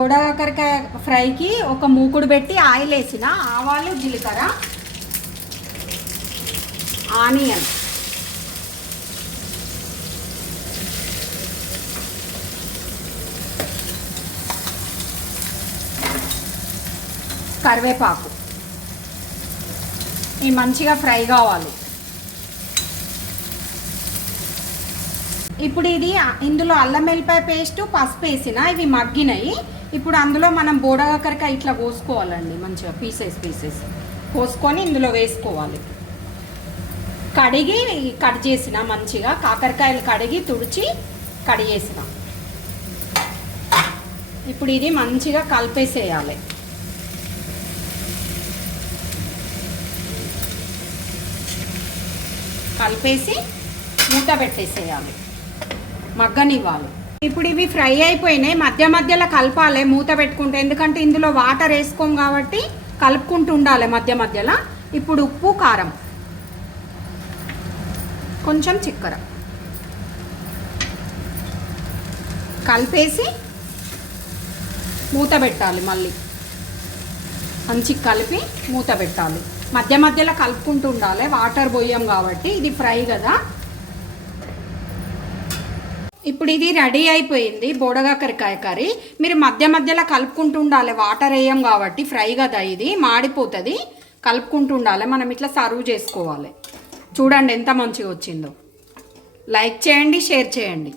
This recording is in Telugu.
కాకరకాయ ఫ్రైకి ఒక మూకుడు పెట్టి ఆయిల్ వేసిన, ఆవాలు, జీలకర్ర, ఆనియన్, కరివేపాకు ఇవి మంచిగా ఫ్రై కావాలి. ఇప్పుడు ఇందులో అల్లం వెల్లిపాయ పేస్ట్, పసుపు వేసిన, ఇవి మగ్గినాయి. ఇప్పుడు అందులో మనం బోడకాకరకాయ ఇట్లా కోసుకోవాలండి, మంచిగా పీసెస్ కోసుకొని ఇందులో వేసుకోవాలి. కడిగి కట్ చేసిన, మంచిగా కాకరకాయలు కడిగి తుడిచి కడిగేసిన. ఇప్పుడు ఇది మంచిగా కలిపేసేయాలి. కలిపేసి మూత పెట్టేసేయాలి, మగ్గనివ్వాలి. ఇప్పుడు ఇవి ఫ్రై అయిపోయినాయి. మధ్య మధ్యలో కలపాలి మూత పెట్టుకుంటే, ఎందుకంటే ఇందులో వాటర్ వేసుకోం కాబట్టి కలుపుకుంటూ ఉండాలి మధ్య మధ్యలో. ఇప్పుడు ఉప్పు, కారం, కొంచెం చక్కెర కలిపేసి మూత పెట్టాలి. మళ్ళీ మంచిగా కలిపి మూత పెట్టాలి. మధ్య మధ్యలో కలుపుకుంటూ ఉండాలి, వాటర్ పోయాం కాబట్టి. ఇది ఫ్రై కదా. ఇప్పుడు ఇది రెడీ అయిపోయింది బోడకాకరకాయ కర్రీ. మీరు మధ్య మధ్యలో కలుపుకుంటూ ఉండాలి, వాటర్ వేయం కాబట్టి. ఫ్రై కదా, ఇది మాడిపోతుంది. కలుపుకుంటూ ఉండాలి. మనం ఇట్లా సర్వ్ చేసుకోవాలి. చూడండి ఎంత మంచిగా వచ్చిందో. లైక్ చేయండి, షేర్ చేయండి.